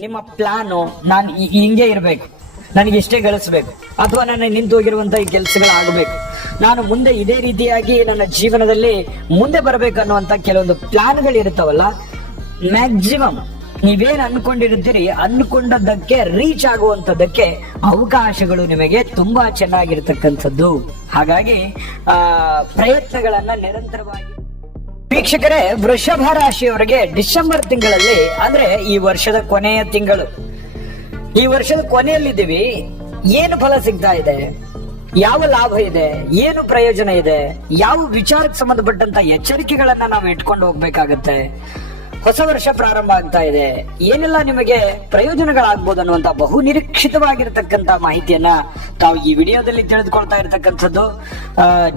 ನಿಮ್ಮ ಪ್ಲಾನು ನಾನು ಹಿಂಗೆ ಇರಬೇಕು. ನನಗೆ ಇಷ್ಟೇ ಗಳಿಸ್ಬೇಕು. ಅಥವಾ ನನ್ನ ನಿಂತು ಹೋಗಿರುವಂತ ಈ ಕೆಲಸಗಳು ಆಗಬೇಕು ನಾನು ಮುಂದೆ ಇದೇ ರೀತಿಯಾಗಿ ನನ್ನ ಜೀವನದಲ್ಲಿ ಮುಂದೆ ಬರಬೇಕು ಅನ್ನುವಂತ ಕೆಲವೊಂದು ಪ್ಲಾನ್ಗಳು ಇರ್ತಾವಲ್ಲ ಮ್ಯಾಕ್ಸಿಮಮ್ ನೀವೇನು ಅನ್ಕೊಂಡಿರ್ತೀರಿ ಅನ್ಕೊಂಡದ್ದಕ್ಕೆ ರೀಚ್ ಆಗುವಂತದ್ದಕ್ಕೆ ಅವಕಾಶಗಳು ನಿಮಗೆ ತುಂಬಾ ಚೆನ್ನಾಗಿರ್ತಕ್ಕಂಥದ್ದು. ಹಾಗಾಗಿ, ಆ, ಪ್ರಯತ್ನಗಳನ್ನ ನಿರಂತರವಾಗಿ ವೀಕ್ಷಕರೇ, ವೃಷಭ ರಾಶಿಯವರಿಗೆ ಡಿಸೆಂಬರ್ ತಿಂಗಳಲ್ಲಿ, ಅಂದ್ರೆ ಈ ವರ್ಷದ ಕೊನೆಯ ತಿಂಗಳು. ಈ ವರ್ಷದ ಕೊನೆಯಲ್ಲಿದ್ದೀವಿ. ಏನು ಫಲ ಸಿಗ್ತಾ ಇದೆ? ಯಾವ ಲಾಭ ಇದೆ? ಏನು ಪ್ರಯೋಜನ ಇದೆ? ಯಾವ ವಿಚಾರಕ್ಕೆ ಸಂಬಂಧಪಟ್ಟಂತ ಎಚ್ಚರಿಕೆಗಳನ್ನ ನಾವು ಇಟ್ಕೊಂಡು ಹೋಗ್ಬೇಕಾಗತ್ತೆ? ಹೊಸ ವರ್ಷ ಪ್ರಾರಂಭ ಆಗ್ತಾ ಇದೆ. ಏನೆಲ್ಲ ನಿಮಗೆ ಪ್ರಯೋಜನಗಳಾಗ್ಬೋದು ಅನ್ನುವಂತ ಬಹು ನಿರೀಕ್ಷಿತವಾಗಿರತಕ್ಕಂತ ಮಾಹಿತಿಯನ್ನ ತಾವು ಈ ವಿಡಿಯೋದಲ್ಲಿ ತಿಳಿದುಕೊಳ್ತಾ ಇರತಕ್ಕಂಥದ್ದು.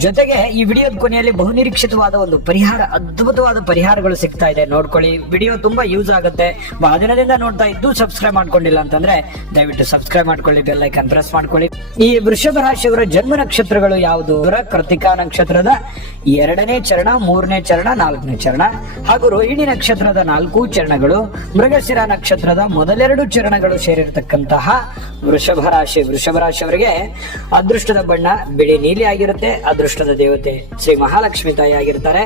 ಜೊತೆಗೆ ಈ ವಿಡಿಯೋದ ಕೊನೆಯಲ್ಲಿ ಬಹು ನಿರೀಕ್ಷಿತವಾದ ಒಂದು ಪರಿಹಾರ, ಅದ್ಭುತವಾದ ಪರಿಹಾರಗಳು ಸಿಗ್ತಾ ಇದೆ. ನೋಡ್ಕೊಳ್ಳಿ. ವಿಡಿಯೋ ತುಂಬಾ ಯೂಸ್ ಆಗುತ್ತೆ. ಬಹಳ ದಿನದಿಂದ ನೋಡ್ತಾ ಇದ್ದು ಸಬ್ಸ್ಕ್ರೈಬ್ ಮಾಡ್ಕೊಂಡಿಲ್ಲ ಅಂತಂದ್ರೆ ದಯವಿಟ್ಟು ಸಬ್ಸ್ಕ್ರೈಬ್ ಮಾಡ್ಕೊಳ್ಳಿ, ಬೆಲ್ ಐಕನ್ ಪ್ರೆಸ್ ಮಾಡ್ಕೊಳ್ಳಿ. ಈ ವೃಷಭ ರಾಶಿಯವರ ಜನ್ಮ ನಕ್ಷತ್ರಗಳು ಯಾವುದು? ಕೃತಿಕಾ ನಕ್ಷತ್ರದ ಎರಡನೇ ಚರಣ, ಮೂರನೇ ಚರಣ, ನಾಲ್ಕನೇ ಚರಣ ಹಾಗೂ ರೋಹಿಣಿ ನಕ್ಷತ್ರದ ನಾಲ್ಕು ಚರಣಗಳು, ಮೃಗಶಿರ ನಕ್ಷತ್ರದ ಮೊದಲೆರಡು ಚರಣಗಳು ಸೇರಿರ್ತಕ್ಕಂತಹ ವೃಷಭ ರಾಶಿ. ವೃಷಭ ರಾಶಿಯವರಿಗೆ ಅದೃಷ್ಟದ ಬಣ್ಣ ಬಿಳಿ ನೀಲಿ ಆಗಿರುತ್ತೆ. ಅದೃಷ್ಟದ ದೇವತೆ ಶ್ರೀ ಮಹಾಲಕ್ಷ್ಮಿ ತಾಯಿ ಆಗಿರ್ತಾರೆ.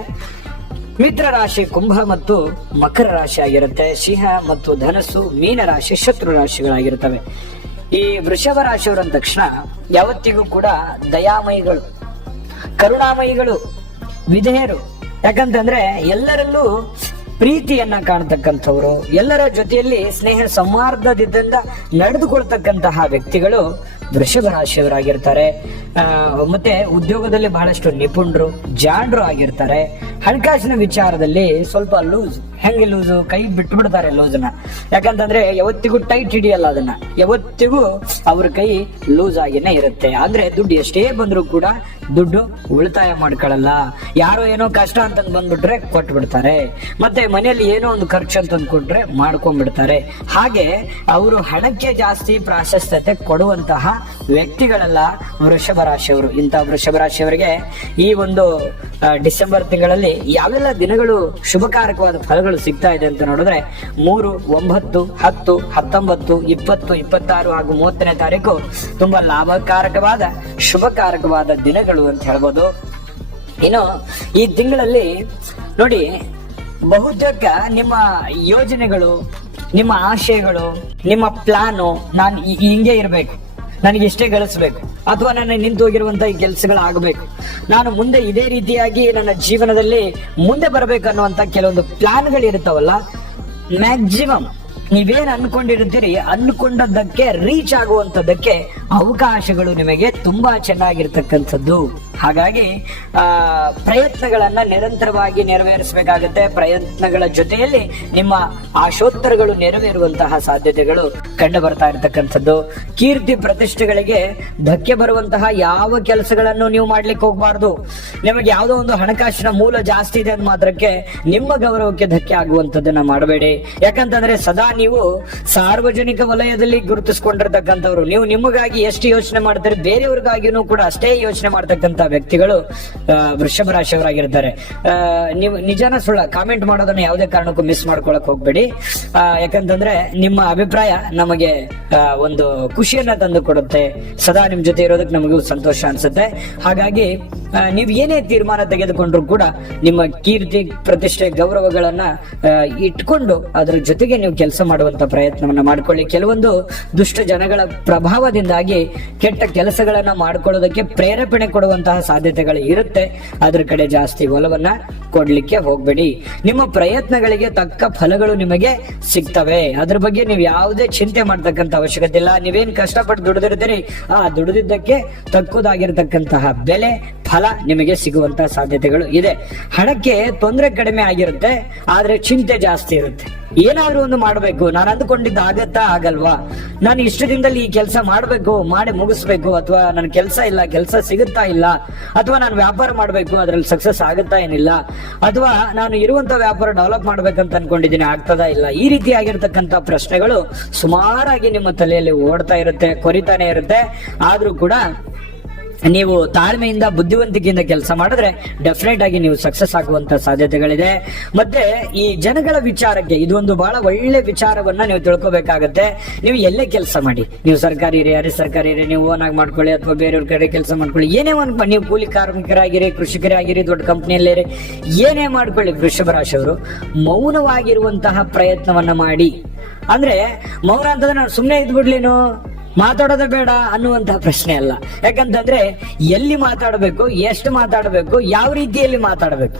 ಮಿತ್ರ ರಾಶಿ ಕುಂಭ ಮತ್ತು ಮಕರ ರಾಶಿ ಆಗಿರುತ್ತೆ. ಸಿಂಹ ಮತ್ತು ಧನಸ್ಸು, ಮೀನ ರಾಶಿ, ಶತ್ರು ರಾಶಿಗಳಾಗಿರ್ತವೆ. ಈ ವೃಷಭ ರಾಶಿಯವರ ತಕ್ಷಣ ಯಾವತ್ತಿಗೂ ಕೂಡ ದಯಾಮಯಿಗಳು, ಕರುಣಾಮಯಿಗಳು, ವಿಧೇಯರು. ಯಾಕಂತಂದ್ರೆ ಎಲ್ಲರಲ್ಲೂ ಪ್ರೀತಿಯನ್ನ ಕಾಣತಕ್ಕಂಥವ್ರು, ಎಲ್ಲರ ಜೊತೆಯಲ್ಲಿ ಸ್ನೇಹ ಸೌಹಾರ್ದದಿಂದ ನಡೆದುಕೊಳ್ತಕ್ಕಂತಹ ವ್ಯಕ್ತಿಗಳು ವೃಷಭ ರಾಶಿಯವರಾಗಿರ್ತಾರೆ ಮತ್ತೆ ಉದ್ಯೋಗದಲ್ಲಿ ಬಹಳಷ್ಟು ನಿಪುಣರು, ಜಾಣರು ಆಗಿರ್ತಾರೆ. ಹಣಕಾಸಿನ ವಿಚಾರದಲ್ಲಿ ಸ್ವಲ್ಪ ಲೂಸ್, ಹೆಂಗೆ ಲೂಸು? ಕೈ ಬಿಟ್ಟು ಬಿಡ್ತಾರೆ ಲೂಸ್ನ. ಯಾಕಂತಂದ್ರೆ ಯಾವತ್ತಿಗೂ ಟೈಟ್ ಹಿಡಿಯಲ್ಲ ಅದನ್ನ. ಯಾವತ್ತಿಗೂ ಅವ್ರ ಕೈ ಲೂಸ್ ಆಗಿನೇ ಇರುತ್ತೆ. ಅಂದ್ರೆ ದುಡ್ಡು ಎಷ್ಟೇ ಬಂದ್ರು ಕೂಡ ದುಡ್ಡು ಉಳಿತಾಯ ಮಾಡ್ಕೊಳ್ಳಲ್ಲ. ಯಾರು ಏನೋ ಕಷ್ಟ ಅಂತ ಬಂದ್ಬಿಟ್ರೆ ಕೊಟ್ಟು ಬಿಡ್ತಾರೆ ಮತ್ತೆ ಮನೆಯಲ್ಲಿ ಏನೋ ಒಂದು ಖರ್ಚು ಅಂತ ಅಂದ್ಕೊಂಡ್ರೆ ಮಾಡ್ಕೊಂಡ್ಬಿಡ್ತಾರೆ. ಹಾಗೆ ಅವರು ಹಣಕ್ಕೆ ಜಾಸ್ತಿ ಪ್ರಾಶಸ್ತ್ಯತೆ ಕೊಡುವಂತಹ ವ್ಯಕ್ತಿಗಳೆಲ್ಲ ವೃಷಭ ರಾಶಿಯವರು. ಇಂತಹ ವೃಷಭ ರಾಶಿಯವರಿಗೆ ಈ ಒಂದು ಡಿಸೆಂಬರ್ ತಿಂಗಳಲ್ಲಿ ಯಾವೆಲ್ಲ ದಿನಗಳು ಶುಭಕಾರಕವಾದ ಫಲಗಳು ಸಿಗ್ತಾ ಇದೆ ಅಂತ ನೋಡಿದ್ರೆ, ಮೂರು, ಒಂಬತ್ತು, ಹತ್ತು, ಹತ್ತೊಂಬತ್ತು, ಇಪ್ಪತ್ತು, ಇಪ್ಪತ್ತಾರು ಹಾಗೂ ಮೂವತ್ತನೇ ತಾರೀಕು ತುಂಬಾ ಲಾಭಕಾರಕವಾದ, ಶುಭಕಾರಕವಾದ ದಿನಗಳು ಅಂತ ಹೇಳ್ಬೋದು. ಇನ್ನು ಈ ತಿಂಗಳಲ್ಲಿ ನೋಡಿ, ಬಹುತೇಕ ನಿಮ್ಮ ಯೋಜನೆಗಳು, ನಿಮ್ಮ ಆಶಯಗಳು, ನಿಮ್ಮ ಪ್ಲಾನು ನಾನು ಹಿಂಗೆ ಇರಬೇಕು. ನನಗೆ ಇಷ್ಟೇ ಗಳಿಸ್ಬೇಕು. ಅಥವಾ ನನ್ನ ನಿಂತು ಹೋಗಿರುವಂತ ಕೆಲಸಗಳಾಗಬೇಕು. ನಾನು ಮುಂದೆ ಇದೇ ರೀತಿಯಾಗಿ ನನ್ನ ಜೀವನದಲ್ಲಿ ಮುಂದೆ ಬರಬೇಕು ಅನ್ನುವಂತ ಕೆಲವೊಂದು ಪ್ಲಾನ್ಗಳು ಇರುತ್ತವಲ್ಲ ಮ್ಯಾಕ್ಸಿಮಮ್ ನೀವೇನ್ ಅನ್ಕೊಂಡಿರ್ತೀರಿ ಅನ್ಕೊಂಡದ್ದಕ್ಕೆ ರೀಚ್ ಆಗುವಂತದಕ್ಕೆ ಅವಕಾಶಗಳು ನಿಮಗೆ ತುಂಬಾ ಚೆನ್ನಾಗಿರ್ತಕ್ಕಂಥದ್ದು. ಹಾಗಾಗಿ, ಆ, ಪ್ರಯತ್ನಗಳನ್ನ ನಿರಂತರವಾಗಿ ನೆರವೇರಿಸಬೇಕಾಗುತ್ತೆ. ಪ್ರಯತ್ನಗಳ ಜೊತೆಯಲ್ಲಿ ನಿಮ್ಮ ಆಶೋತ್ತರಗಳು ನೆರವೇರುವಂತಹ ಸಾಧ್ಯತೆಗಳು ಕಂಡು ಬರ್ತಾ ಇರತಕ್ಕಂಥದ್ದು. ಕೀರ್ತಿ ಪ್ರತಿಷ್ಠೆಗಳಿಗೆ ಧಕ್ಕೆ ಬರುವಂತಹ ಯಾವ ಕೆಲಸಗಳನ್ನು ನೀವು ಮಾಡ್ಲಿಕ್ಕೆ ಹೋಗ್ಬಾರ್ದು. ನಿಮಗೆ ಯಾವುದೋ ಒಂದು ಹಣಕಾಸಿನ ಮೂಲ ಜಾಸ್ತಿ ಇದೆ ಅಂದ ಮಾತ್ರಕ್ಕೆ ನಿಮ್ಮ ಗೌರವಕ್ಕೆ ಧಕ್ಕೆ ಆಗುವಂತದ್ದನ್ನ ಮಾಡಬೇಡಿ. ಯಾಕಂತಂದ್ರೆ ಸದಾ ನೀವು ಸಾರ್ವಜನಿಕ ವಲಯದಲ್ಲಿ ಗುರುತಿಸ್ಕೊಂಡಿರ್ತಕ್ಕಂಥವ್ರು. ನೀವು ನಿಮಗಾಗಿ ಎಷ್ಟು ಯೋಚನೆ ಮಾಡ್ತಾರೆ, ಬೇರೆಯವ್ರಿಗಾಗಿನೂ ಕೂಡ ಅಷ್ಟೇ ಯೋಚನೆ ಮಾಡ್ತಕ್ಕಂಥ ವ್ಯಕ್ತಿಗಳು ವೃಷಭ ರಾಶಿಯವರಾಗಿರ್ತಾರೆ. ನೀವು ನಿಜಾನ ಸುಳ್ಳ ಕಾಮೆಂಟ್ ಮಾಡೋದನ್ನ ಯಾವುದೇ ಕಾರಣಕ್ಕೂ ಮಿಸ್ ಮಾಡ್ಕೊಳಕ್ ಹೋಗ್ಬೇಡಿ. ಯಾಕಂತಂದ್ರೆ ನಿಮ್ಮ ಅಭಿಪ್ರಾಯ ನಮಗೆ ಒಂದು ಖುಷಿಯನ್ನ ತಂದು ಕೊಡುತ್ತೆ. ಸದಾ ನಿಮ್ ಜೊತೆ ಇರೋದಕ್ಕೆ ನಮಗೂ ಸಂತೋಷ ಅನ್ಸುತ್ತೆ. ಹಾಗಾಗಿ ನೀವು ಏನೇ ತೀರ್ಮಾನ ತೆಗೆದುಕೊಂಡ್ರು ಕೂಡ ನಿಮ್ಮ ಕೀರ್ತಿ, ಪ್ರತಿಷ್ಠೆ, ಗೌರವಗಳನ್ನ ಇಟ್ಕೊಂಡು ಅದ್ರ ಜೊತೆಗೆ ನೀವು ಕೆಲಸ ಮಾಡುವಂತ ಪ್ರಯತ್ನವನ್ನ ಮಾಡ್ಕೊಳ್ಳಿ. ಕೆಲವೊಂದು ದುಷ್ಟ ಜನಗಳ ಪ್ರಭಾವದಿಂದಾಗಿ ಕೆಟ್ಟ ಕೆಲಸಗಳನ್ನ ಮಾಡ್ಕೊಳ್ಳೋದಕ್ಕೆ ಪ್ರೇರೇಪಣೆ ಕೊಡುವಂತಹ ಸಾಧ್ಯತೆಗಳು ಇರುತ್ತೆ. ಅದ್ರ ಕಡೆ ಜಾಸ್ತಿ ಒಲವನ್ನ ಕೊಡ್ಲಿಕ್ಕೆ ಹೋಗ್ಬೇಡಿ. ನಿಮ್ಮ ಪ್ರಯತ್ನಗಳಿಗೆ ತಕ್ಕ ಫಲಗಳು ನಿಮಗೆ ಸಿಗ್ತವೆ. ಅದ್ರ ಬಗ್ಗೆ ನೀವು ಯಾವುದೇ ಚಿಂತೆ ಮಾಡ್ತಕ್ಕಂಥ ಅವಶ್ಯಕತೆ ಇಲ್ಲ. ನೀವೇನ್ ಕಷ್ಟಪಟ್ಟು ದುಡಿದಿರ್ತೀರಿ, ಆ ದುಡಿದಿದ್ದಕ್ಕೆ ತಕ್ಕುದಾಗಿರ್ತಕ್ಕಂತಹ ಬೆಲೆ, ಫಲ ನಿಮಗೆ ಸಿಗುವಂತಹ ಸಾಧ್ಯತೆಗಳು ಇದೆ. ಹಣಕ್ಕೆ ತೊಂದರೆ ಕಡಿಮೆ ಆಗಿರುತ್ತೆ, ಆದ್ರೆ ಚಿಂತೆ ಜಾಸ್ತಿ ಇರುತ್ತೆ. ಏನಾದ್ರೂ ಒಂದು ಮಾಡ್ಬೇಕು. ನಾನು ಅಂದ್ಕೊಂಡಿದ್ದ ಆಗತ್ತಾ ಆಗಲ್ವಾ? ನಾನು ಇಷ್ಟು ದಿನದಲ್ಲಿ ಈ ಕೆಲಸ ಮಾಡ್ಬೇಕು, ಮಾಡಿ ಮುಗಿಸ್ಬೇಕು, ಅಥವಾ ನನ್ನ ಕೆಲಸ ಇಲ್ಲ, ಕೆಲಸ ಸಿಗುತ್ತಾ ಇಲ್ಲ? ಅಥವಾ ನಾನು ವ್ಯಾಪಾರ ಮಾಡಬೇಕು, ಅದ್ರಲ್ಲಿ ಸಕ್ಸಸ್ ಆಗುತ್ತಾ ಏನಿಲ್ಲ, ಅಥವಾ ನಾನು ಇರುವಂತ ವ್ಯಾಪಾರ ಡೆವಲಪ್ ಮಾಡ್ಬೇಕಂತ ಅನ್ಕೊಂಡಿದ್ದೀನಿ, ಆಗ್ತದಾ ಇಲ್ಲ? ಈ ರೀತಿ ಆಗಿರ್ತಕ್ಕಂಥ ಪ್ರಶ್ನೆಗಳು ಸುಮಾರಾಗಿ ನಿಮ್ಮ ತಲೆಯಲ್ಲಿ ಓಡ್ತಾ ಇರುತ್ತೆ, ಕೊರಿತಾನೆ ಇರುತ್ತೆ. ಆದ್ರೂ ಕೂಡ ನೀವು ತಾಳ್ಮೆಯಿಂದ, ಬುದ್ಧಿವಂತಿಕೆಯಿಂದ ಕೆಲಸ ಮಾಡಿದ್ರೆ ಡೆಫಿನೆಟ್ ಆಗಿ ನೀವು ಸಕ್ಸಸ್ ಆಗುವಂತ ಸಾಧ್ಯತೆಗಳಿದೆ. ಮತ್ತೆ ಈ ಜನಗಳ ವಿಚಾರಕ್ಕೆ ಇದೊಂದು ಬಹಳ ಒಳ್ಳೆ ವಿಚಾರವನ್ನ ನೀವು ತಿಳ್ಕೊಬೇಕಾಗತ್ತೆ. ನೀವು ಎಲ್ಲೇ ಕೆಲಸ ಮಾಡಿ. ನೀವು ಸರ್ಕಾರಿ ಇರಿ, ಅರೆ ಸರ್ಕಾರಿ ಇರಿ, ನೀವು ಓನ್ ಆಗಿ ಮಾಡ್ಕೊಳ್ಳಿ ಅಥವಾ ಬೇರೆಯವ್ರ ಕಡೆ ಕೆಲಸ ಮಾಡ್ಕೊಳ್ಳಿ. ಏನೇ ಒಂದು ನೀವು ಕೂಲಿ ಕಾರ್ಮಿಕರಾಗಿರಿ ಕೃಷಿಕರಾಗಿರಿ ದೊಡ್ಡ ಕಂಪ್ನಿಯಲ್ಲಿರಿ ಏನೇ ಮಾಡ್ಕೊಳ್ಳಿ ವೃಷಭ ರಾಶಿಯವರು ಮೌನವಾಗಿರುವಂತಹ ಪ್ರಯತ್ನವನ್ನ ಮಾಡಿ. ಅಂದ್ರೆ ಮೌನ ಅಂತಂದ್ರೆ ನಾನು ಸುಮ್ಮನೆ ಇದ್ಬಿಡ್ಲೇನು ಮಾತಾಡೋದೇ ಬೇಡ ಅನ್ನುವಂತಹ ಪ್ರಶ್ನೆ ಅಲ್ಲ. ಯಾಕಂತಂದ್ರೆ ಎಲ್ಲಿ ಮಾತಾಡಬೇಕು, ಎಷ್ಟು ಮಾತಾಡಬೇಕು, ಯಾವ ರೀತಿಯಲ್ಲಿ ಮಾತಾಡಬೇಕು,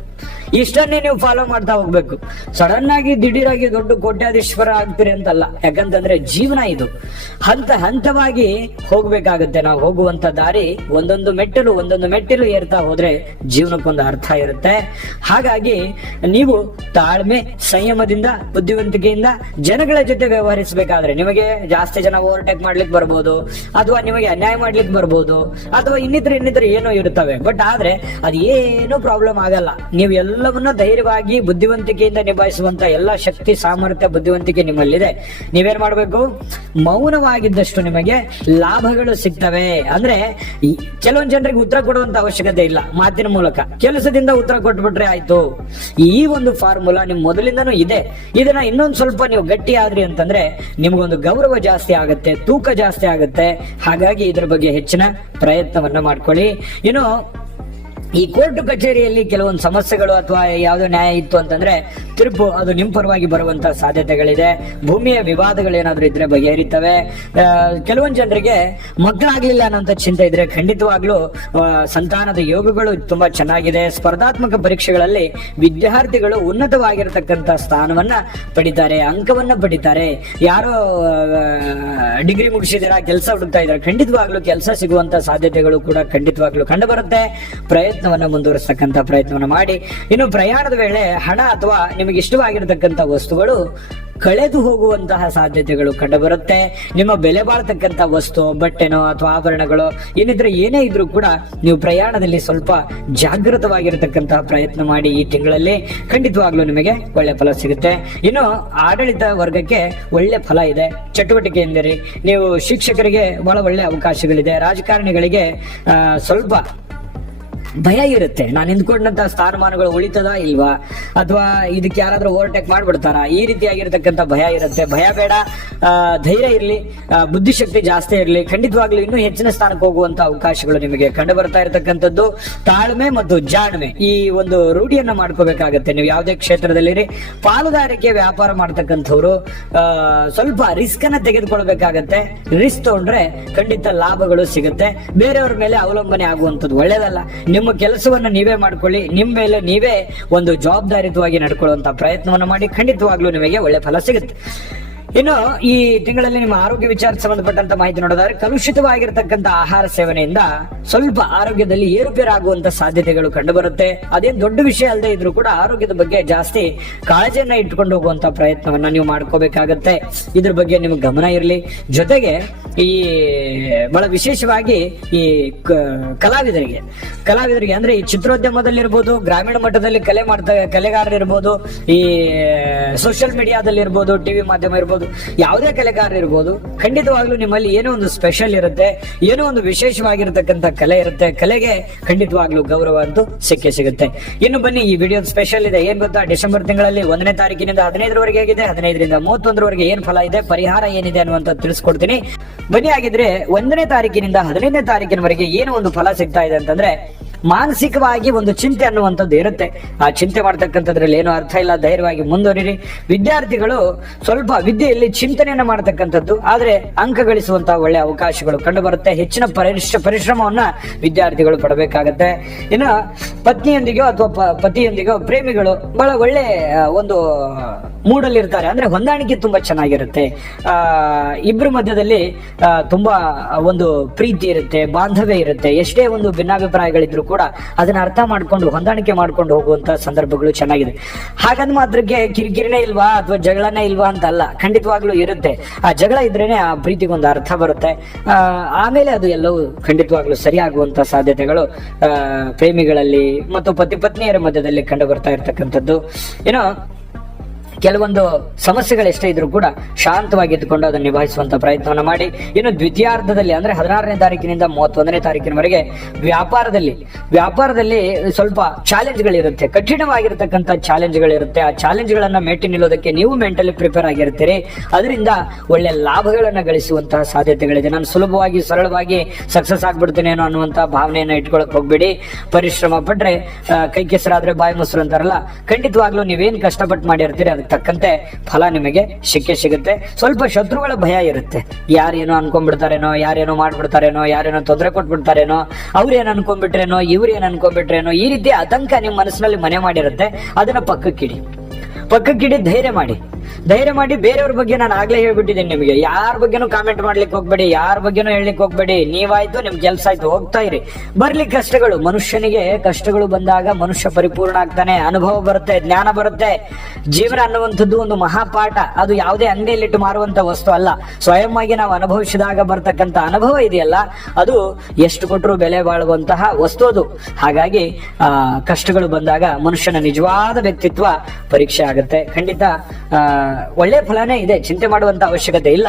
ಇಷ್ಟನ್ನೇ ನೀವು ಫಾಲೋ ಮಾಡ್ತಾ ಹೋಗ್ಬೇಕು. ಸಡನ್ ಆಗಿ ದಿಢೀರಾಗಿ ದೊಡ್ಡ ಕೋಟ್ಯಾಧೀಶ್ವರ ಆಗ್ತೀರಿ ಅಂತಲ್ಲ. ಯಾಕಂತಂದ್ರೆ ಜೀವನ ಇದು. ಹಂತ ಹಂತವಾಗಿ ಹೋಗ್ಬೇಕಾಗುತ್ತೆ. ನಾವು ಹೋಗುವಂತ ದಾರಿ ಒಂದೊಂದು ಮೆಟ್ಟಲು, ಒಂದೊಂದು ಮೆಟ್ಟಿಲು ಏರ್ತಾ ಹೋದ್ರೆ ಜೀವನಕ್ಕೊಂದು ಅರ್ಥ ಇರುತ್ತೆ. ಹಾಗಾಗಿ ನೀವು ತಾಳ್ಮೆ, ಸಂಯಮದಿಂದ, ಬುದ್ಧಿವಂತಿಕೆಯಿಂದ ಜನಗಳ ಜೊತೆ ವ್ಯವಹರಿಸಬೇಕಾದ್ರೆ ನಿಮಗೆ ಜಾಸ್ತಿ ಜನ ಓವರ್ಟೇಕ್ ಮಾಡ್ಲಿಕ್ಕೆ ಬರ್ಬೋದು, ಅಥವಾ ನಿಮಗೆ ಅನ್ಯಾಯ ಮಾಡ್ಲಿಕ್ಕೆ ಬರ್ಬೋದು, ಅಥವಾ ಇನ್ನಿತರ ಇನ್ನಿತರ ಏನೋ ಇರುತ್ತವೆ. ಬಟ್ ಆದ್ರೆ ಅದು ಏನು ಪ್ರಾಬ್ಲಮ್ ಆಗಲ್ಲ. ನೀವು ಎಲ್ಲವನ್ನ ಧೈರ್ಯವಾಗಿ, ಬುದ್ಧಿವಂತಿಕೆಯಿಂದ ನಿಭಾಯಿಸುವಂತ ಎಲ್ಲ ಶಕ್ತಿ, ಸಾಮರ್ಥ್ಯ, ಬುದ್ಧಿವಂತಿಕೆ ನಿಮ್ಮಲ್ಲಿದೆ. ನೀವೇನ್ ಮಾಡ್ಬೇಕು? ಮೌನವಾಗಿದ್ದಷ್ಟು ನಿಮಗೆ ಲಾಭಗಳು ಸಿಗ್ತವೆ. ಅಂದ್ರೆ ಕೆಲವೊಂದು ಜನರಿಗೆ ಉತ್ತರ ಕೊಡುವಂತ ಅವಶ್ಯಕತೆ ಇಲ್ಲ. ಮಾತಿನ ಮೂಲಕ. ಕೆಲಸದಿಂದ ಉತ್ತರ ಕೊಟ್ಬಿಟ್ರೆ ಆಯ್ತು. ಈ ಒಂದು ಫಾರ್ಮುಲಾ ನಿಮ್ ಮೊದಲಿಂದನೂ ಇದೆ. ಇದನ್ನ ಇನ್ನೊಂದು ಸ್ವಲ್ಪ ನೀವು ಗಟ್ಟಿ ಆದ್ರಿ ಅಂತಂದ್ರೆ ನಿಮ್ಗೊಂದು ಗೌರವ ಜಾಸ್ತಿ ಆಗುತ್ತೆ, ತೂಕ ಜಾಸ್ತಿ ಆಗುತ್ತೆ. ಹಾಗಾಗಿ ಇದ್ರ ಬಗ್ಗೆ ಹೆಚ್ಚಿನ ಪ್ರಯತ್ನವನ್ನ ಮಾಡ್ಕೊಳ್ಳಿ. ಇನ್ನು ಈ ಕೋರ್ಟ್ ಕಚೇರಿಯಲ್ಲಿ ಕೆಲವೊಂದು ಸಮಸ್ಯೆಗಳು ಅಥವಾ ಯಾವುದೋ ನ್ಯಾಯ ಇತ್ತು ಅಂತಂದ್ರೆ ತೀರ್ಪು, ಅದು ನಿಮ್ ಪರವಾಗಿ ಬರುವಂತ ಸಾಧ್ಯತೆಗಳಿದೆ. ಭೂಮಿಯ ವಿವಾದಗಳು ಏನಾದ್ರೂ ಇದ್ರೆ ಬಗೆಹರಿತವೆ. ಕೆಲವೊಂದು ಜನರಿಗೆ ಮಕ್ಕಳಾಗ್ಲಿಲ್ಲ ಅನ್ನೋಂಥ ಚಿಂತೆ ಇದ್ರೆ ಖಂಡಿತವಾಗ್ಲೂ ಸಂತಾನದ ಯೋಗಗಳು ತುಂಬಾ ಚೆನ್ನಾಗಿದೆ. ಸ್ಪರ್ಧಾತ್ಮಕ ಪರೀಕ್ಷೆಗಳಲ್ಲಿ ವಿದ್ಯಾರ್ಥಿಗಳು ಉನ್ನತವಾಗಿರತಕ್ಕಂತ ಸ್ಥಾನವನ್ನ ಪಡಿತಾರೆ, ಅಂಕವನ್ನ ಪಡಿತಾರೆ. ಯಾರೋ ಡಿಗ್ರಿ ಮುಗಿಸಿದಾರ, ಕೆಲಸ ಹುಡುಕ್ತಾ ಇದ್ದಾರೆ. ಖಂಡಿತವಾಗ್ಲೂ ಕೆಲಸ ಸಿಗುವಂತ ಸಾಧ್ಯತೆಗಳು ಕೂಡ ಖಂಡಿತವಾಗ್ಲೂ ಕಂಡು ಬರುತ್ತೆ ಪ್ರಯತ್ನವನ್ನ ಮುಂದುವರಿಸತಕ್ಕಂತ ಪ್ರಯತ್ನವನ್ನು ಮಾಡಿ. ಇನ್ನು ಪ್ರಯಾಣದ ವೇಳೆ ಹಣ ಅಥವಾ ನಿಮಗೆ ಇಷ್ಟವಾಗಿರತಕ್ಕಂತ ವಸ್ತುಗಳು ಕಳೆದು ಹೋಗುವಂತಹ ಸಾಧ್ಯತೆಗಳು ಕಂಡುಬರುತ್ತೆ. ನಿಮ್ಮ ಬೆಲೆ ಬಾಳ್ತಕ್ಕಂಥ ವಸ್ತು, ಬಟ್ಟೆನೋ ಅಥವಾ ಆಭರಣಗಳು ಏನಿದ್ರೆ ಏನೇ ಇದ್ರೂ ಕೂಡ ನೀವು ಪ್ರಯಾಣದಲ್ಲಿ ಸ್ವಲ್ಪ ಜಾಗೃತವಾಗಿರತಕ್ಕಂತಹ ಪ್ರಯತ್ನ ಮಾಡಿ ಈ ತಿಂಗಳಲ್ಲಿ. ಖಂಡಿತವಾಗ್ಲೂ ನಿಮಗೆ ಒಳ್ಳೆ ಫಲ ಸಿಗುತ್ತೆ. ಇನ್ನು ಆಡಳಿತ ವರ್ಗಕ್ಕೆ ಒಳ್ಳೆ ಫಲ ಇದೆ. ಚಟುವಟಿಕೆ ಎಂದರೆ, ನೀವು ಶಿಕ್ಷಕರಿಗೆ ಬಹಳ ಒಳ್ಳೆ ಅವಕಾಶಗಳಿದೆ. ರಾಜಕಾರಣಿಗಳಿಗೆ ಸ್ವಲ್ಪ ಭಯ ಇರುತ್ತೆ. ನಾನು ನಿಂತ್ಕೊಂಡಂತ ಸ್ಥಾನಮಾನಗಳು ಉಳಿತದ ಇಲ್ವಾ? ಅಥವಾ ಇದಕ್ಕೆ ಯಾರಾದ್ರೂ ಓವರ್ಟೇಕ್ ಮಾಡ್ಬಿಡ್ತಾರ? ಈ ರೀತಿಯಾಗಿರ್ತಕ್ಕಂಥ ಭಯ ಇರುತ್ತೆ. ಭಯ ಬೇಡ. ಧೈರ್ಯ ಇರಲಿ. ಬುದ್ಧಿಶಕ್ತಿ ಜಾಸ್ತಿ ಇರಲಿ. ಖಂಡಿತವಾಗ್ಲೂ ಇನ್ನೂ ಹೆಚ್ಚಿನ ಸ್ಥಾನಕ್ಕೆ ಹೋಗುವಂತ ಅವಕಾಶಗಳು ನಿಮಗೆ ಕಂಡು ಬರ್ತಾ ಇರತಕ್ಕಂಥದ್ದು. ತಾಳ್ಮೆ ಮತ್ತು ಜಾಣ್ಮೆ. ಈ ಒಂದು ರೂಢಿಯನ್ನ ಮಾಡ್ಕೋಬೇಕಾಗತ್ತೆ. ನೀವು ಯಾವುದೇ ಕ್ಷೇತ್ರದಲ್ಲಿರಿ. ಪಾಲುದಾರಿಕೆ ವ್ಯಾಪಾರ ಮಾಡ್ತಕ್ಕಂಥವ್ರು ಸ್ವಲ್ಪ ರಿಸ್ಕ್ ಅನ್ನ ತೆಗೆದುಕೊಳ್ಬೇಕಾಗತ್ತೆ. ರಿಸ್ಕ್ ತಗೊಂಡ್ರೆ ಖಂಡಿತ ಲಾಭಗಳು ಸಿಗುತ್ತೆ. ಬೇರೆಯವ್ರ ಮೇಲೆ ಅವಲಂಬನೆ ಆಗುವಂಥದ್ದು ಒಳ್ಳೇದಲ್ಲ. ನಿಮ್ಮ ಕೆಲಸವನ್ನು ನೀವೇ ಮಾಡ್ಕೊಳ್ಳಿ. ನಿಮ್ಮ ಮೇಲೆ ನೀವೇ ಒಂದು ಜವಾಬ್ದಾರಿತವಾಗಿ ನಡ್ಕೊಳ್ಳುವಂತ ಪ್ರಯತ್ನವನ್ನ ಮಾಡಿ ಖಂಡಿತವಾಗ್ಲೂ ನಿಮಗೆ ಒಳ್ಳೆ ಫಲ ಸಿಗುತ್ತೆ. ಇನ್ನು ಈ ತಿಂಗಳಲ್ಲಿ ನಿಮ್ಮ ಆರೋಗ್ಯ ವಿಚಾರ ಸಂಬಂಧಪಟ್ಟಂತ ಮಾಹಿತಿ ನೋಡೋದಾದ್ರೆ ಕಲುಷಿತವಾಗಿರತಕ್ಕಂತ ಆಹಾರ ಸೇವನೆಯಿಂದ ಸ್ವಲ್ಪ ಆರೋಗ್ಯದಲ್ಲಿ ಏರುಪೇರಾಗುವಂತ ಸಾಧ್ಯತೆಗಳು ಕಂಡುಬರುತ್ತೆ. ಅದೇನ್ ದೊಡ್ಡ ವಿಷಯ ಅಲ್ಲದೆ ಇದ್ರೂ ಕೂಡ ಆರೋಗ್ಯದ ಬಗ್ಗೆ ಜಾಸ್ತಿ ಕಾಳಜಿಯನ್ನ ಇಟ್ಕೊಂಡು ಹೋಗುವಂತ ಪ್ರಯತ್ನವನ್ನ ನೀವು ಮಾಡ್ಕೋಬೇಕಾಗತ್ತೆ. ಇದ್ರ ಬಗ್ಗೆ ನಿಮ್ಗೆ ಗಮನ ಇರಲಿ. ಜೊತೆಗೆ ಈ ಬಹಳ ವಿಶೇಷವಾಗಿ ಈ ಕಲಾವಿದರಿಗೆ. ಕಲಾವಿದರಿಗೆ ಅಂದ್ರೆ ಈ ಚಿತ್ರೋದ್ಯಮದಲ್ಲಿ ಇರ್ಬೋದು ಗ್ರಾಮೀಣ ಮಟ್ಟದಲ್ಲಿ ಕಲೆ ಮಾಡ್ತಾ, ಕಲೆಗಾರರಿರ್ಬೋದು, ಈ ಸೋಷಿಯಲ್ ಮೀಡಿಯಾದಲ್ಲಿ ಇರ್ಬೋದು ಟಿವಿ ಮಾಧ್ಯಮ ಇರ್ಬೋದು ಯಾವುದೇ ಕಲೆಗಾರ ಇರ್ಬೋದು, ಖಂಡಿತವಾಗ್ಲೂ ನಿಮ್ಮಲ್ಲಿ ಏನೋ ಒಂದು ಸ್ಪೆಷಲ್ ಇರುತ್ತೆ, ಏನೋ ಒಂದು ವಿಶೇಷವಾಗಿರ್ತಕ್ಕಂಥ ಕಲೆ ಇರುತ್ತೆ. ಕಲೆಗೆ ಖಂಡಿತವಾಗ್ಲೂ ಗೌರವ ಅಂತೂ ಸಿಕ್ಕೇ ಸಿಗುತ್ತೆ. ಇನ್ನು ಬನ್ನಿ, ಈ ವಿಡಿಯೋ ಸ್ಪೆಷಲ್ ಇದೆ. ಏನ್ ಗೊತ್ತಾ? ಡಿಸೆಂಬರ್ ತಿಂಗಳಲ್ಲಿ ಒಂದನೇ ತಾರೀಕಿನಿಂದ ಹದಿನೈದರವರೆಗೆ ಆಗಿದೆ. ಹದಿನೈದರಿಂದ ಮೂವತ್ತೊಂದರವರೆಗೆ ಏನ್ ಫಲ ಇದೆ? ಪರಿಹಾರ ಏನಿದೆ ಅನ್ನುವಂತ ತಿಳಿಸ್ಕೊಡ್ತೀನಿ. ಬನ್ನಿ ಆಗಿದ್ರೆ ಒಂದನೇ ತಾರೀಕಿನಿಂದ ಹದಿನೈದನೇ ತಾರೀಕಿನವರೆಗೆ ಏನು ಒಂದು ಫಲ ಸಿಗ್ತಾ ಇದೆ ಅಂತಂದ್ರೆ ಮಾನಸಿಕವಾಗಿ ಒಂದು ಚಿಂತೆ ಅನ್ನುವಂಥದ್ದು ಇರುತ್ತೆ. ಆ ಚಿಂತೆ ಮಾಡ್ತಕ್ಕಂಥದ್ರಲ್ಲಿ ಏನು ಅರ್ಥ ಇಲ್ಲ, ಧೈರ್ಯವಾಗಿ ಮುಂದುವರಿರಿ. ವಿದ್ಯಾರ್ಥಿಗಳು ಸ್ವಲ್ಪ ವಿದ್ಯೆಯಲ್ಲಿ ಚಿಂತನೆಯನ್ನ ಮಾಡತಕ್ಕಂಥದ್ದು, ಆದ್ರೆ ಅಂಕ ಗಳಿಸುವಂತಹ ಒಳ್ಳೆ ಅವಕಾಶಗಳು ಕಂಡು ಬರುತ್ತೆ ಹೆಚ್ಚಿನ ಪರಿಶ್ರ ಪರಿಶ್ರಮವನ್ನ ವಿದ್ಯಾರ್ಥಿಗಳು ಪಡಬೇಕಾಗತ್ತೆ. ಇನ್ನು ಪತ್ನಿಯೊಂದಿಗೋ ಅಥವಾ ಪತಿಯೊಂದಿಗೋ ಪ್ರೇಮಿಗಳು ಬಹಳ ಒಳ್ಳೆ ಒಂದು ಮೂಡಲ್ಲಿ ಇರ್ತಾರೆ ಅಂದ್ರೆ ಹೊಂದಾಣಿಕೆ ತುಂಬಾ ಚೆನ್ನಾಗಿರುತ್ತೆ. ಆ, ಇಬ್ರ ಮಧ್ಯದಲ್ಲಿ ತುಂಬಾ ಒಂದು ಪ್ರೀತಿ ಇರುತ್ತೆ, ಬಾಂಧವ್ಯ ಇರುತ್ತೆ. ಎಷ್ಟೇ ಒಂದು ಭಿನ್ನಾಭಿಪ್ರಾಯಗಳಿದ್ರು ಕೂಡ ಅದನ್ನ ಅರ್ಥ ಮಾಡ್ಕೊಂಡು, ಹೊಂದಾಣಿಕೆ ಮಾಡ್ಕೊಂಡು ಹೋಗುವಂತ ಸಂದರ್ಭಗಳು ಚೆನ್ನಾಗಿದೆ. ಹಾಗಂದ್ ಮಾತ್ರಕ್ಕೆ ಕಿರಿಕಿರಿನೇ ಇಲ್ವಾ ಅಥವಾ ಜಗಳನೇ ಇಲ್ವಾ ಅಂತ ಅಲ್ಲ ಖಂಡಿತವಾಗ್ಲೂ ಇರುತ್ತೆ. ಆ ಜಗಳ ಇದ್ರೇನೆ ಆ ಪ್ರೀತಿಗೊಂದು ಅರ್ಥ ಬರುತ್ತೆ. ಆಮೇಲೆ ಅದು ಎಲ್ಲವೂ ಖಂಡಿತವಾಗ್ಲೂ ಸರಿಯಾಗುವಂತ ಸಾಧ್ಯತೆಗಳು ಪ್ರೇಮಿಗಳಲ್ಲಿ ಮತ್ತು ಪತಿ ಪತ್ನಿಯರ ಮಧ್ಯದಲ್ಲಿ ಕಂಡು ಬರ್ತಾ ಇರ್ತಕ್ಕಂಥದ್ದು. ಏನೋ ಕೆಲವೊಂದು ಸಮಸ್ಯೆಗಳು ಎಷ್ಟೇ ಇದ್ರೂ ಕೂಡ ಶಾಂತವಾಗಿ ಇದ್ದುಕೊಂಡು ಅದನ್ನು ನಿಭಾಯಿಸುವಂತ ಪ್ರಯತ್ನವನ್ನು ಮಾಡಿ. ಇನ್ನು ದ್ವಿತೀಯಾರ್ಧದಲ್ಲಿ ಅಂದ್ರೆ ಹದಿನಾರನೇ ತಾರೀಕಿನಿಂದ ಮೂವತ್ತೊಂದನೇ ತಾರೀಕಿನವರೆಗೆ ವ್ಯಾಪಾರದಲ್ಲಿ ವ್ಯಾಪಾರದಲ್ಲಿ ಸ್ವಲ್ಪ ಚಾಲೆಂಜ್ಗಳಿರುತ್ತೆ. ಕಠಿಣವಾಗಿರತಕ್ಕಂಥ ಚಾಲೆಂಜ್ಗಳಿರುತ್ತೆ. ಆ ಚಾಲೆಂಜ್ಗಳನ್ನು ಮೆಟ್ಟಿ ನಿಲ್ಲೋದಕ್ಕೆ ನೀವು ಮೆಂಟಲಿ ಪ್ರಿಪೇರ್ ಆಗಿರ್ತೀರಿ. ಅದರಿಂದ ಒಳ್ಳೆ ಲಾಭಗಳನ್ನ ಗಳಿಸುವಂತಹ ಸಾಧ್ಯತೆಗಳಿದೆ. ನಾನು ಸುಲಭವಾಗಿ, ಸರಳವಾಗಿ ಸಕ್ಸಸ್ ಆಗ್ಬಿಡ್ತೇನೇನೋ ಅನ್ನುವಂತ ಭಾವನೆಯನ್ನ ಇಟ್ಕೊಳಕ್ ಹೋಗ್ಬೇಡಿ. ಪರಿಶ್ರಮ ಪಟ್ರೆ ಕೈ ಕೆಸರಾದ್ರೆ ಬಾಯಿ ಮೊಸರು ಅಂತಾರಲ್ಲ, ಖಂಡಿತವಾಗ್ಲೂ ನೀವೇನ್ ಕಷ್ಟಪಟ್ಟು ಮಾಡಿರ್ತೀರಿ, ಅದಕ್ಕೆ ತಕ್ಕಂತೆ ಫಲ ನಿಮಗೆ ಸಿಕ್ಕೇ ಸಿಗುತ್ತೆ. ಸ್ವಲ್ಪ ಶತ್ರುಗಳ ಭಯ ಇರುತ್ತೆ. ಯಾರೇನೋ ಅನ್ಕೊಂಡ್ಬಿಡ್ತಾರೇನೋ, ಯಾರೇನೋ ಮಾಡ್ಬಿಡ್ತಾರೇನೋ, ಯಾರೇನೋ ತೊಂದರೆ ಕೊಟ್ಬಿಡ್ತಾರೇನೋ ಅವ್ರು ಏನ್ ಅನ್ಕೊಂಡ್ಬಿಟ್ರೇನೋ, ಇವ್ರು ಏನ್ ಅನ್ಕೊಂಡ್ಬಿಟ್ರೇನೋ, ಈ ರೀತಿ ಆತಂಕ ನಿಮ್ಮ ಮನಸ್ಸಿನಲ್ಲಿ ಮನೆ ಮಾಡಿರುತ್ತೆ. ಅದನ್ನ ಪಕ್ಕಕ್ಕಿಡಿ. ಪಕ್ಕಕ್ಕಿಡಿ ಧೈರ್ಯ ಮಾಡಿ. ಧೈರ್ಯ ಮಾಡಿ ಬೇರೆಯವ್ರ ಬಗ್ಗೆ ನಾನು ಆಗ್ಲೇ ಹೇಳ್ಬಿಟ್ಟಿದ್ದೀನಿ ನಿಮಗೆ. ಯಾರ ಬಗ್ಗೆನೂ ಕಾಮೆಂಟ್ ಮಾಡ್ಲಿಕ್ಕೆ ಹೋಗ್ಬೇಡಿ ಯಾರ ಬಗ್ಗೆನೂ ಹೇಳಲಿಕ್ಕೆ ಹೋಗ್ಬೇಡಿ. ನೀವಾಯ್ತು ನಿಮ್ ಕೆಲ್ಸ ಆಯ್ತು ಹೋಗ್ತಾ ಇರಿ. ಬರ್ಲಿ ಕಷ್ಟಗಳು. ಮನುಷ್ಯನಿಗೆ ಕಷ್ಟಗಳು ಬಂದಾಗ ಮನುಷ್ಯ ಪರಿಪೂರ್ಣ ಆಗ್ತಾನೆ. ಅನುಭವ ಬರುತ್ತೆ ಜ್ಞಾನ ಬರುತ್ತೆ. ಜೀವನ ಅನ್ನುವಂಥದ್ದು ಒಂದು ಮಹಾಪಾಠ. ಅದು ಯಾವುದೇ ಅಂಗಡಿಯಲ್ಲಿಟ್ಟು ಮಾರುವಂತ ವಸ್ತು ಅಲ್ಲ. ಸ್ವಯಂವಾಗಿ ನಾವು ಅನುಭವಿಸಿದಾಗ ಬರ್ತಕ್ಕಂಥ ಅನುಭವ ಇದೆಯಲ್ಲ ಅದು ಎಷ್ಟು ಕೊಟ್ಟರು ಬೆಲೆ ಬಾಳುವಂತಹ ವಸ್ತು ಅದು. ಹಾಗಾಗಿ ಕಷ್ಟಗಳು ಬಂದಾಗ ಮನುಷ್ಯನ ನಿಜವಾದ ವ್ಯಕ್ತಿತ್ವ ಪರೀಕ್ಷೆ ಆಗುತ್ತೆ. ಖಂಡಿತ ಆ, ಒಳ್ಳೆ ಫಲನೇ ಇದೆ, ಚಿಂತೆ ಮಾಡುವಂತ ಅವಶ್ಯಕತೆ ಇಲ್ಲ.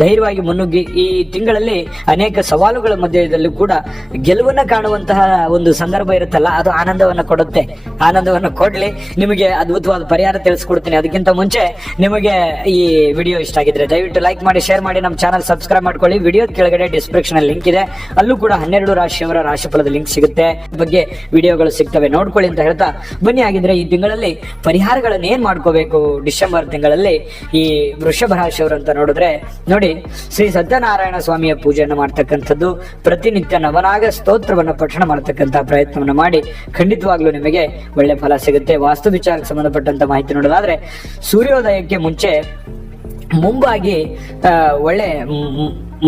ಧೈರ್ಯವಾಗಿ ಮುನ್ನುಗ್ಗಿ, ಈ ತಿಂಗಳಲ್ಲಿ ಅನೇಕ ಸವಾಲುಗಳ ಮಧ್ಯದಲ್ಲಿ ಕೂಡ ಗೆಲುವನ್ನ ಕಾಣುವಂತಹ ಒಂದು ಸಂದರ್ಭ ಇರುತ್ತಲ್ಲ, ಅದು ಆನಂದವನ್ನ ಕೊಡುತ್ತೆ. ಆನಂದವನ್ನ ಕೊಡ್ಲಿ. ನಿಮಗೆ ಅದ್ಭುತವಾದ ಪರಿಹಾರ ತಿಳಿಸ್ಕೊಡ್ತೀನಿ. ಅದಕ್ಕಿಂತ ಮುಂಚೆ ನಿಮಗೆ ಈ ವಿಡಿಯೋ ಇಷ್ಟ ಆಗಿದ್ರೆ ದಯವಿಟ್ಟು ಲೈಕ್ ಮಾಡಿ ಶೇರ್ ಮಾಡಿ, ನಮ್ಮ ಚಾನಲ್ ಸಬ್ಸ್ಕ್ರೈಬ್ ಮಾಡ್ಕೊಳ್ಳಿ. ವಿಡಿಯೋ ಕೆಳಗಡೆ ಡಿಸ್ಕ್ರಿಪ್ಷನ್ ಲಿಂಕ್ ಇದೆ. ಅಲ್ಲೂ ಕೂಡ ಹನ್ನೆರಡು ರಾಶಿಯವರ ರಾಶಿಫಲದ ಲಿಂಕ್ ಸಿಗುತ್ತೆ. ಬಗ್ಗೆ ವಿಡಿಯೋಗಳು ಸಿಗ್ತವೆ, ನೋಡ್ಕೊಳ್ಳಿ ಅಂತ ಹೇಳ್ತಾ ಬನ್ನಿ. ಆಗಿದ್ರೆ ಈ ತಿಂಗಳಲ್ಲಿ ಪರಿಹಾರಗಳನ್ನ ಏನ್ ಮಾಡ್ಕೋಬೇಕು? ಡಿಸೆಂಬರ್ ತಿಂಗಳಲ್ಲಿ ಈ ವೃಷಭ ಅಂತ ನೋಡಿದ್ರೆ, ನೋಡಿ, ಶ್ರೀ ಸತ್ಯನಾರಾಯಣ ಸ್ವಾಮಿಯ ಪೂಜೆಯನ್ನು ಮಾಡ್ತಕ್ಕಂಥದ್ದು, ಪ್ರತಿನಿತ್ಯ ನವನಾಗ ಸ್ತೋತ್ರವನ್ನು ಪಠಣ ಮಾಡತಕ್ಕಂತಹ ಪ್ರಯತ್ನವನ್ನು ಮಾಡಿ, ಖಂಡಿತವಾಗ್ಲೂ ನಿಮಗೆ ಒಳ್ಳೆ ಫಲ ಸಿಗುತ್ತೆ. ವಾಸ್ತು ವಿಚಾರಕ್ಕೆ ಸಂಬಂಧಪಟ್ಟಂತ ಮಾಹಿತಿ ನೋಡೋದಾದ್ರೆ, ಸೂರ್ಯೋದಯಕ್ಕೆ ಮುಂಚೆ ಮುಂಬಾಗಿ ಒಳ್ಳೆ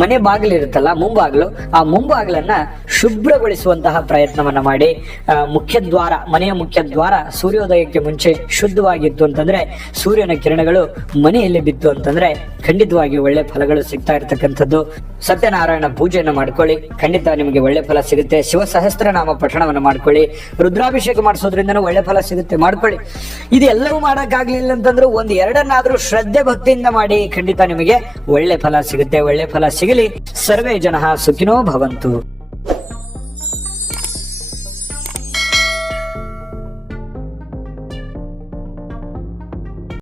ಮನೆ ಬಾಗಿಲಿರುತ್ತಲ್ಲ ಮುಂಬಾಗಿಲು, ಆ ಮುಂಬಾಗಿಲನ್ನ ಶುಭ್ರಗೊಳಿಸುವಂತಹ ಪ್ರಯತ್ನವನ್ನ ಮಾಡಿ. ಮುಖ್ಯ ದ್ವಾರ, ಮನೆಯ ಮುಖ್ಯ ದ್ವಾರ ಸೂರ್ಯೋದಯಕ್ಕೆ ಮುಂಚೆ ಶುದ್ಧವಾಗಿತ್ತು ಅಂತಂದ್ರೆ ಸೂರ್ಯನ ಕಿರಣಗಳು ಮನೆಯಲ್ಲಿ ಬಿದ್ದು ಅಂತಂದ್ರೆ ಖಂಡಿತವಾಗಿ ಒಳ್ಳೆ ಫಲಗಳು ಸಿಗ್ತಾ ಇರತಕ್ಕಂಥದ್ದು. ಸತ್ಯನಾರಾಯಣ ಪೂಜೆಯನ್ನು ಮಾಡ್ಕೊಳ್ಳಿ. ಖಂಡಿತ ನಿಮಗೆ ಒಳ್ಳೆ ಫಲ ಸಿಗುತ್ತೆ. ಶಿವ ಸಹಸ್ರನಾಮ ಪಠಣವನ್ನು ಮಾಡ್ಕೊಳ್ಳಿ. ರುದ್ರಾಭಿಷೇಕ ಮಾಡಿಸೋದ್ರಿಂದ ಒಳ್ಳೆ ಫಲ ಸಿಗುತ್ತೆ. ಮಾಡ್ಕೊಳ್ಳಿ. ಇದೆಲ್ಲವೂ ಮಾಡಕ್ಕಾಗ್ಲಿಲ್ಲ ಅಂತಂದ್ರೆ ಒಂದ್ ಎರಡನ್ನಾದ್ರೂ ಶ್ರದ್ಧೆ ಭಕ್ತಿಯಿಂದ ಮಾಡಿ ಖಂಡಿತ ನಿಮಗೆ ಒಳ್ಳೆ ಫಲ ಸಿಗುತ್ತೆ. ಒಳ್ಳೆ ಫಲ ಸಿಗಲಿ. ಸರ್ವೇ ಜನ ಸುಖಿನೋ ಭವಂತು.